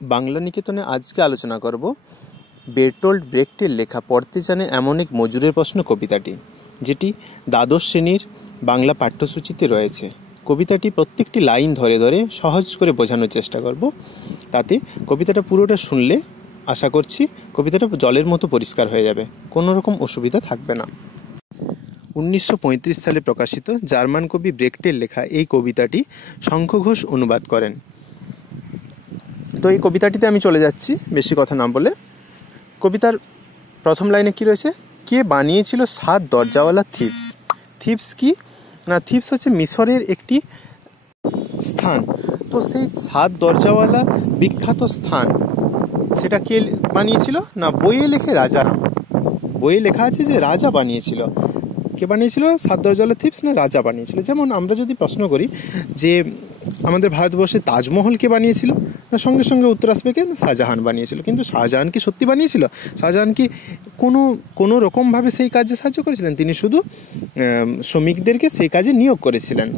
বাংলা নিকেতনে আজকে আলোচনা করব বেরটোল্ড ব্রেখটের লেখা পড়তে জানে এমন এক মজুরের প্রশ্ন কবিতাটি, যেটি দ্বাদশ শ্রেণীর বাংলা পাঠ্যসূচিতে রয়েছে। কবিতাটি প্রত্যেকটি লাইন ধরে ধরে সহজ করে বোঝানোর চেষ্টা করব, তাতে কবিতাটা পুরোটা শুনলে আশা করছি কবিতাটা জলের মতো পরিষ্কার হয়ে যাবে, কোনো রকম অসুবিধা থাকবে না। 1935 সালে প্রকাশিত জার্মান কবি ব্রেখটের লেখা এই কবিতাটি শঙ্খ ঘোষ অনুবাদ করেন। তো এই কবিতাটিতে আমি চলে যাচ্ছি বেশি কথা না বলে। কবিতার প্রথম লাইনে কি রয়েছে? কে বানিয়েছিল 7 দরজাওয়ালা থিপস? থিপস কি না, থিপস হচ্ছে মিশরের একটি স্থান। তো সেই 7 দরজাওয়ালা বিখ্যাত স্থান, সেটা কে বানিয়েছিল না, বইয়ে লেখে রাজারা। বইয়ে লেখা আছে যে রাজা বানিয়েছিল। কে বানিয়েছিল 7 দরজাওয়ালা থিপস? না, রাজা বানিয়েছিল। যেমন আমরা যদি প্রশ্ন করি যে আমাদের ভারতবর্ষে তাজমহল কে বানিয়েছিল, না সঙ্গে সঙ্গে উত্তর আসবে কে, না শাহজাহান বানিয়েছিল। কিন্তু শাহজাহান কি সত্যি বানিয়েছিল? শাহজাহান কি কোনো রকমভাবে সেই কাজে সাহায্য করেছিলেন? তিনি শুধু শ্রমিকদেরকে সেই কাজে নিয়োগ করেছিলেন,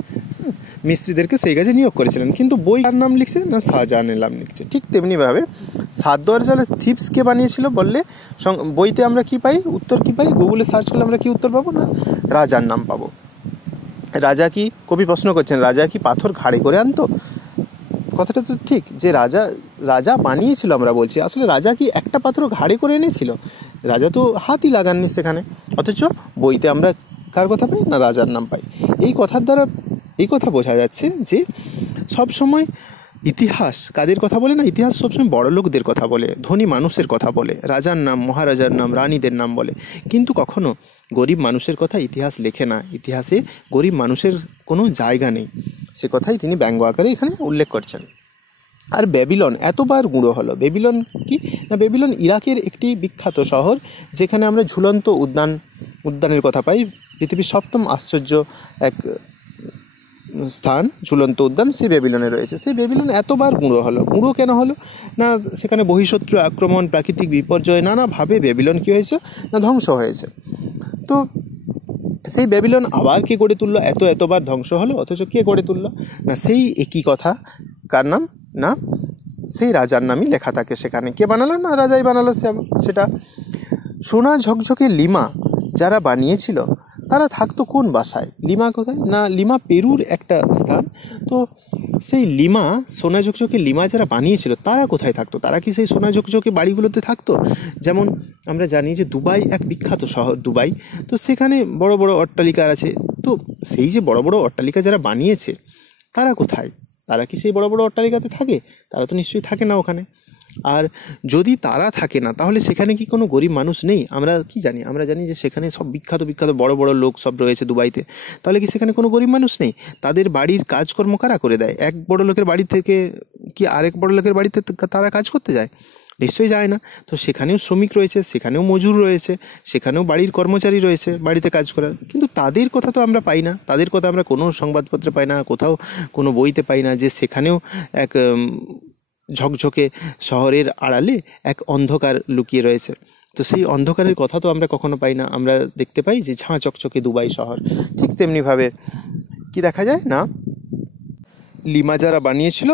মিস্ত্রিদেরকে সেই কাজে নিয়োগ করেছিলেন। কিন্তু বই কার নাম লিখছে? না শাহজাহানের নাম লিখছে। ঠিক তেমনিভাবে 7 দরজাওয়ালা থিপস কে বানিয়েছিল বললে বইতে আমরা কি পাই, উত্তর কি পাই? গুগলে সার্চ করলে আমরা কি উত্তর পাবো? না রাজার নাম পাবো। রাজা কি, কবি প্রশ্ন করছেন, রাজা কি পাথর ঘাড়ে করে আনতো? কথাটা তো ঠিক যে রাজা বানিয়েছিল আমরা বলছি, আসলে রাজা কি একটা পাথর ঘাড়ে করে এনেছিল? রাজা তো হাতই লাগাননি সেখানে, অথচ বইতে আমরা কার কথা পাই? না রাজার নাম পাই। এই কথার দ্বারা এই কথা বোঝা যাচ্ছে যে সবসময় ইতিহাস কাদের কথা বলে? না, ইতিহাস সবসময় বড় লোকদের কথা বলে, ধনী মানুষের কথা বলে, রাজার নাম, মহারাজার নাম, রানীদের নাম বলে। কিন্তু কখনো গরিব মানুষের কথা ইতিহাস লেখে না। ইতিহাসে গরিব মানুষের কোনো জায়গা নেই, সে কথাই তিনি ব্যঙ্গ আকারে এখানে উল্লেখ করছেন। আর ব্যাবিলন এতবার গুঁড়ো হলো। ব্যাবিলন কি না, ব্যাবিলন ইরাকের একটি বিখ্যাত শহর, যেখানে আমরা ঝুলন্ত উদ্যানের কথা পাই। পৃথিবীর 7ম আশ্চর্য এক স্থান ঝুলন্ত উদ্যান সেই ব্যাবিলনে রয়েছে। সেই ব্যাবিলন এতবার গুঁড়ো হলো। গুঁড়ো কেন হলো? না সেখানে বহিঃশত্রু আক্রমণ, প্রাকৃতিক বিপর্যয়, নানাভাবে ব্যাবিলন কী হয়েছে? না ধ্বংস হয়েছে। তো সেই ব্যাবিলন আবার কে গড়ে তুললো? এতবার ধ্বংস হলো, অথচ কে গড়ে তুললো? না সেই একই কথা, কার নাম? না সেই রাজার নামই লেখা থাকে সেখানে। কে বানালো? না রাজাই বানালো সেটা। সোনা ঝকঝকে লিমা যারা বানিয়েছিল তারা থাকতো কোন বাসায়? লিমা কোথায়? না লিমা পেরুর একটা স্থান। তো সেই লিমা, সোনা ঝকঝকে লিমা যারা বানিয়েছিল তারা কোথায় থাকতো? তারা কি সেই সোনা ঝকঝকে বাড়িগুলোতে থাকতো? যেমন আমরা জানি যে দুবাই এক বিখ্যাত শহর, দুবাই। তো সেখানে বড় বড় অট্টালিকা আছে। তো সেই যে বড় বড় অট্টালিকা যারা বানিয়েছে তারা কোথায়? তারা কি সেই বড় বড় অট্টালিকাতে থাকে? তারা তো নিশ্চয়ই থাকে না ওখানে। আর যদি তারা থাকে না, তাহলে সেখানে কি কোনো গরিব মানুষ নেই? আমরা কি জানি? আমরা জানি যে সেখানে সব বিখ্যাত বড় বড় লোক সব রয়েছে দুবাইতে। তাহলে কি সেখানে কোনো গরিব মানুষ নেই? তাদের বাড়ির কাজকর্ম কারা করে দেয়? এক বড় লোকের বাড়ি থেকে কি আরেক বড় লোকের বাড়িতে তারা কাজ করতে যায়? নিশ্চয়ই যায় না। তো সেখানেও শ্রমিক রয়েছে, সেখানেও মজুর রয়েছে, সেখানেও বাড়ির কর্মচারী রয়েছে বাড়িতে কাজ করার। কিন্তু তাদের কথা তো আমরা পাই না। তাদের কথা আমরা কোনো সংবাদপত্রে পাই না, কোথাও কোনো বইতে পাই না যে সেখানেও এক ঝকঝকে শহরের আড়ালে এক অন্ধকার লুকিয়ে রয়েছে। তো সেই অন্ধকারের কথা তো আমরা কখনো পাই না। আমরা দেখতে পাই যে ঝাঁ চকচকে দুবাই শহর। ঠিক তেমনিভাবে কি দেখা যায় না, লিমা যারা বানিয়েছিল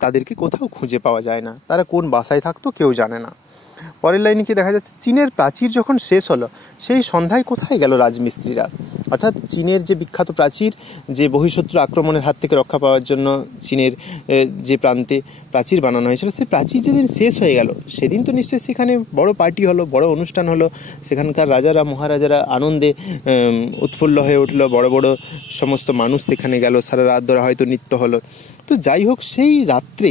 তাদেরকে কোথাও খুঁজে পাওয়া যায় না। তারা কোন বাসায় থাকতো কেউ জানে না। পরের লাইনে কি দেখা যাচ্ছে? চীনের প্রাচীর যখন শেষ হলো সেই সন্ধ্যায় কোথায় গেল রাজমিস্ত্রিরা? অর্থাৎ চীনের যে বিখ্যাত প্রাচীর, যে বহিঃশত্রু আক্রমণের হাত থেকে রক্ষা পাওয়ার জন্য চীনের যে প্রান্তে প্রাচীর বানানো হয়েছিল, সেই প্রাচীর যেদিন শেষ হয়ে গেল সেদিন তো নিশ্চয়ই সেখানে বড় পার্টি হলো, বড় অনুষ্ঠান হলো। সেখানকার রাজারা মহারাজারা আনন্দে উৎফুল্ল হয়ে উঠলো। বড় বড় সমস্ত মানুষ সেখানে গেল, সারা রাত ধরে হয়তো নৃত্য হলো। তো যাই হোক, সেই রাত্রে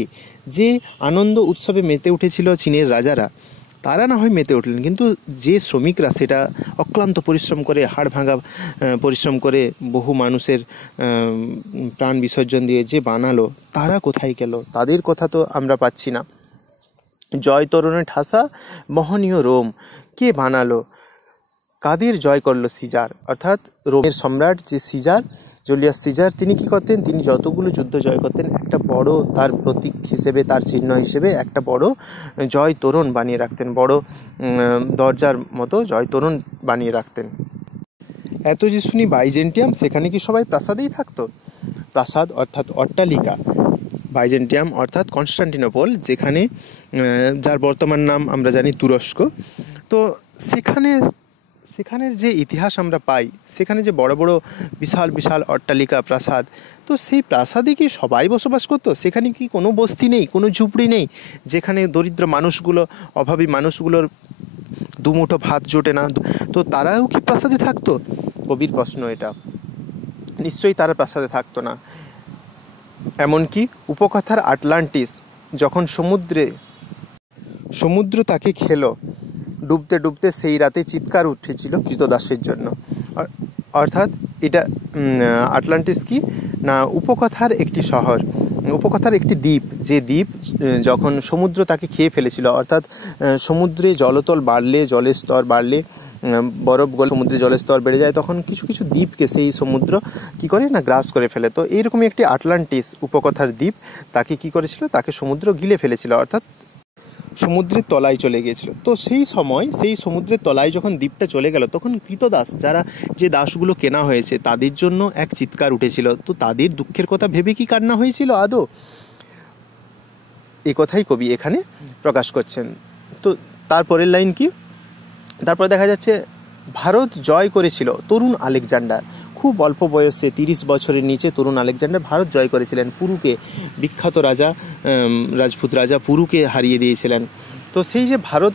যে আনন্দ উৎসবে মেতে উঠেছিল চীনের রাজারা, তারা না হয় মেতে উঠলেন, কিন্তু যে শ্রমিকরা সেটা অক্লান্ত পরিশ্রম করে, হাড় ভাঙা পরিশ্রম করে, বহু মানুষের প্রাণ বিসর্জন দিয়ে যে বানালো, তারা কোথায় গেল? তাদের কথা তো আমরা পাচ্ছি না। জয় তরুণে ঠাসা মোহনীয় রোম কে বানালো? কাদের জয় করলো সিজার? অর্থাৎ রোমের সম্রাট যে সিজার, জুলিয়াস সিজার, তিনি কি করতেন? তিনি যতগুলো যুদ্ধ জয় করতেন, একটা বড় তার প্রতীক হিসেবে, তার চিহ্ন হিসেবে একটা বড় জয় তোরণ বানিয়ে রাখতেন। বড় দরজার মতো জয় তোরণ বানিয়ে রাখতেন। এত যে শুনি বাইজেন্টিয়াম, সেখানে কি সবাই প্রাসাদেই থাকতো? প্রাসাদ অর্থাৎ অট্টালিকা, বাইজেন্টিয়াম অর্থাৎ কনস্টান্টিনোপল, যেখানে যার বর্তমান নাম আমরা জানি তুরস্ক। তো সেখানের যে ইতিহাস আমরা পাই, সেখানে যে বড় বড় বিশাল বিশাল অট্টালিকা, প্রাসাদ, তো সেই প্রাসাদে কি সবাই বসবাস করতো? সেখানে কি কোনো বস্তি নেই, কোনো ঝুপড়ি নেই, যেখানে দরিদ্র মানুষগুলো, অভাবী মানুষগুলোর দুমুঠো ভাত জোটে না, তো তারাও কি প্রাসাদে থাকতো? কবির প্রশ্ন এটা। নিশ্চয়ই তারা প্রাসাদে থাকতো না। এমনকি উপকথার আটলান্টিস যখন সমুদ্র তাকে খেলো, ডুবতে ডুবতে সেই রাতে চিৎকার উঠেছিল কৃতদাসের জন্য। অর্থাৎ এটা আটলান্টিস কি না, উপকথার একটি শহর, উপকথার একটি দ্বীপ, যে দ্বীপ যখন সমুদ্র তাকে খেয়ে ফেলেছিল, অর্থাৎ সমুদ্রে জলতল বাড়লে, জলের স্তর বাড়লে, বরফ গলে সমুদ্রে জলের স্তর বেড়ে যায়, তখন কিছু কিছু দ্বীপকে সেই সমুদ্র কী করে না গ্রাস করে ফেলে। তো এইরকমই একটি আটলান্টিস উপকথার দ্বীপ, তাকে কী করেছিল, তাকে সমুদ্র গিলে ফেলেছিল, অর্থাৎ সমুদ্রের তলায় চলে গিয়েছিল। তো সেই সময় সেই সমুদ্রের তলায় যখন দ্বীপটা চলে গেল, তখন কৃতদাস, যে দাসগুলো কেনা হয়েছে, তাদের জন্য এক চিৎকার উঠেছিল। তো তাদের দুঃখের কথা ভেবে কি কান্না হয়েছিল আদৌ? এই কথাই কবি এখানে প্রকাশ করছেন। তো তারপরের লাইন কি? তারপরে দেখা যাচ্ছে ভারত জয় করেছিল তরুণ আলেকজান্ডার। খুব অল্প বয়সে, 30 বছরের নিচে তরুণ আলেকজান্ডার ভারত জয় করেছিলেন। পুরুকে, বিখ্যাত রাজপুত রাজা পুরুকে হারিয়ে দিয়েছিলেন। তো সেই যে ভারত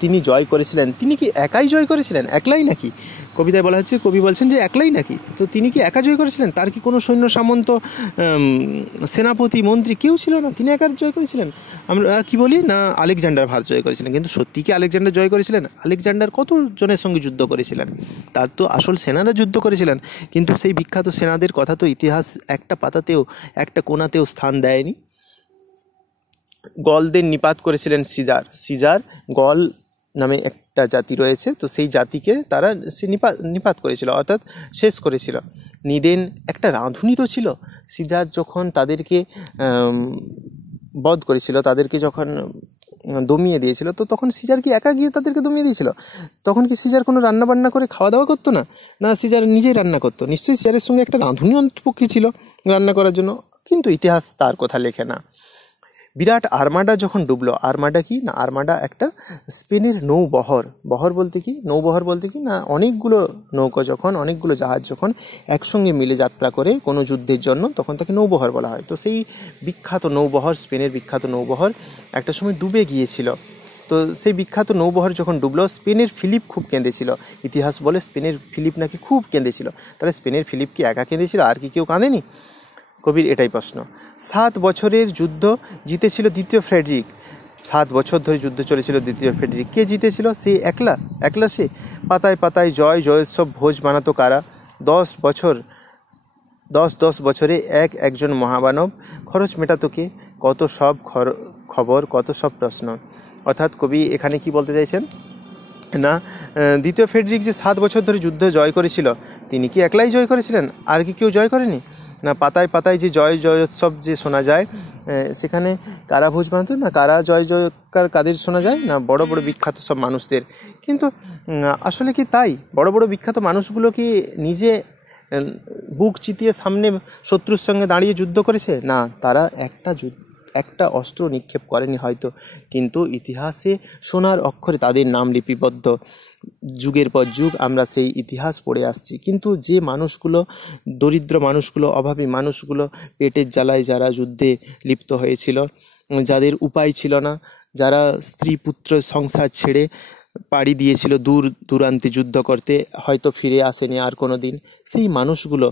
তিনি জয় করেছিলেন, তিনি কি একাই জয় করেছিলেন? একলাই নাকি? কবিতায় বলা হচ্ছে, কবি বলছেন যে একলাই নাকি? তো তিনি কি একা জয় করেছিলেন? তার কি কোনো সৈন্য সামন্ত, সেনাপতি, মন্ত্রী কেউ ছিল না? তিনি একা জয় করেছিলেন? আমরা কি বলি না, আলেকজান্ডার ভারত জয় করেছিলেন। কিন্তু সত্যি কি আলেকজান্ডার জয় করেছিলেন? আলেকজান্ডার কত জনের সঙ্গে যুদ্ধ করেছিলেন? তার তো আসল সেনারা যুদ্ধ করেছিলেন। কিন্তু সেই বিখ্যাত সেনাদের কথা তো ইতিহাস একটা পাতাতেও, একটা কোণাতেও স্থান দেয়নি। গলদের নিপাত করেছিলেন সিজার গল নামে একটা জাতি রয়েছে, তো সেই জাতিকে তারা নিপাত করেছিল, অর্থাৎ শেষ করেছিল। নিদেন একটা রাঁধুনি তো ছিল। সিজার যখন তাদেরকে বধ করেছিল, তাদেরকে যখন দমিয়ে দিয়েছিল, তো তখন সিজার কি একা গিয়ে তাদেরকে দমিয়ে দিয়েছিল? তখন কি সিজার কোনো রান্নাবান্না করে খাওয়া দাওয়া করতো না? না, সিজার নিজেই রান্না করতো। নিশ্চয়ই সিজারের সঙ্গে একটা রাঁধুনি অন্তপক্ষে ছিল রান্না করার জন্য, কিন্তু ইতিহাস তার কথা লেখে না। বিরাট আর্মাডা যখন ডুবলো, আর্মাডা কি না, আর্মাডা একটা স্পেনের বহর বলতে কি না, অনেকগুলো নৌকা যখন, অনেকগুলো জাহাজ যখন একসঙ্গে মিলে যাত্রা করে কোনো যুদ্ধের জন্য, তখন তাকে নৌবহর বলা হয়। তো সেই বিখ্যাত নৌবহর, স্পেনের বিখ্যাত নৌবহর একটা সময় ডুবে গিয়েছিল। তো সেই বিখ্যাত নৌবহর যখন ডুবলো, স্পেনের ফিলিপ খুব কেঁদেছিল। ইতিহাস বলে স্পেনের ফিলিপ নাকি খুব কেঁদেছিল। তাহলে স্পেনের ফিলিপ কি একা কেঁদেছিল? আর কি কেউ কাঁদেনি? কবির এটাই প্রশ্ন। 7 বছরের যুদ্ধ জিতেছিল দ্বিতীয় ফ্রেডরিক। 7 বছর ধরে যুদ্ধ চলেছিল দ্বিতীয় ফ্রেডরিক। কে জিতেছিল? সে একলা সে। পাতায় পাতায় জয়োৎসব ভোজ বানাতো কারা? 10 বছরে একজন মহামানব। খরচ মেটাতো কে? কত সব খবর, কত সব প্রশ্ন। অর্থাৎ কবি এখানে কি বলতে চাইছেন না, দ্বিতীয় ফ্রেডরিক যে 7 বছর ধরে যুদ্ধ জয় করেছিল, তিনি কি একলাই জয় করেছিলেন? আর কি কেউ জয় করেনি? না, পাতায় পাতায় যে জয়োৎসব যে শোনা যায়, সেখানে কারা ভোজ বানাতো না, কারা জয়কার কাদের শোনা যায় না, বড় বড় বিখ্যাত সব মানুষদের। কিন্তু আসলে কি তাই? বড় বড় বিখ্যাত মানুষগুলো কি নিজে বুক চিতিয়ে সামনে শত্রুর সঙ্গে দাঁড়িয়ে যুদ্ধ করেছে? না, তারা একটা অস্ত্র নিক্ষেপ করেনি হয়তো, কিন্তু ইতিহাসে সোনার অক্ষরে তাদের নাম লিপিবদ্ধ। যুগের পর যুগ আমরা সেই ইতিহাস পড়ে আসছি। কিন্তু যে মানুষগুলো, দরিদ্র মানুষগুলো, অভাবী মানুষগুলো, পেটের জ্বালায় যারা যুদ্ধে লিপ্ত হয়েছিল, যাদের উপায় ছিল না, যারা স্ত্রী পুত্র সংসার ছেড়ে পাড়ি দিয়েছিল দূর দূরান্তে যুদ্ধ করতে, হয়তো ফিরে আসেনি আর কোনো দিন, সেই মানুষগুলো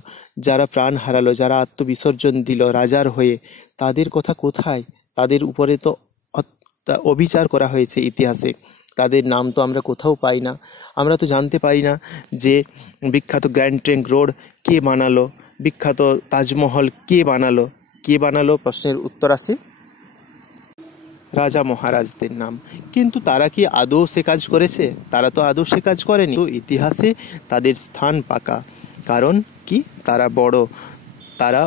যারা প্রাণ হারালো, যারা আত্মবিসর্জন দিল রাজার হয়ে, তাদের কথা কোথায়? তাদের উপরে তো অবিচার করা হয়েছে ইতিহাসে। তাদের নাম তো আমরা কোথাও পাই না। আমরা তো জানতে পারি না যে বিখ্যাত গ্র্যান্ড ট্রাঙ্ক রোড কে বানালো, বিখ্যাত তাজমহল কে বানালো। প্রশ্নের উত্তর আসে রাজা মহারাজদের নাম। কিন্তু তারা কি আদৌ সে কাজ করেছে? তারা তো আদৌ সে কাজ করেনি। তো ইতিহাসে তাদের স্থান পাকা। কারণ কি? তারা বড়, তারা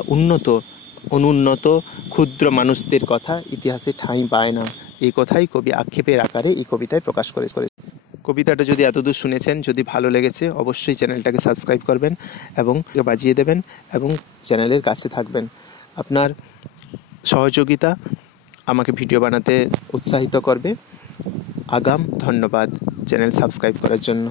অনুন্নত ক্ষুদ্র মানুষদের কথা ইতিহাসে ঠাঁই পায় না। এই কথাই কবি আক্ষেপের আকারে এই কবিতায় প্রকাশ করেছে। কবিতাটা যদি এতদূর শুনেছেন, যদি ভালো লেগেছে, অবশ্যই চ্যানেলটাকে সাবস্ক্রাইব করবেন এবং বাজিয়ে দেবেন এবং চ্যানেলের কাছে থাকবেন। আপনার সহযোগিতা আমাকে ভিডিও বানাতে উৎসাহিত করবে। আগাম ধন্যবাদ চ্যানেল সাবস্ক্রাইব করার জন্য।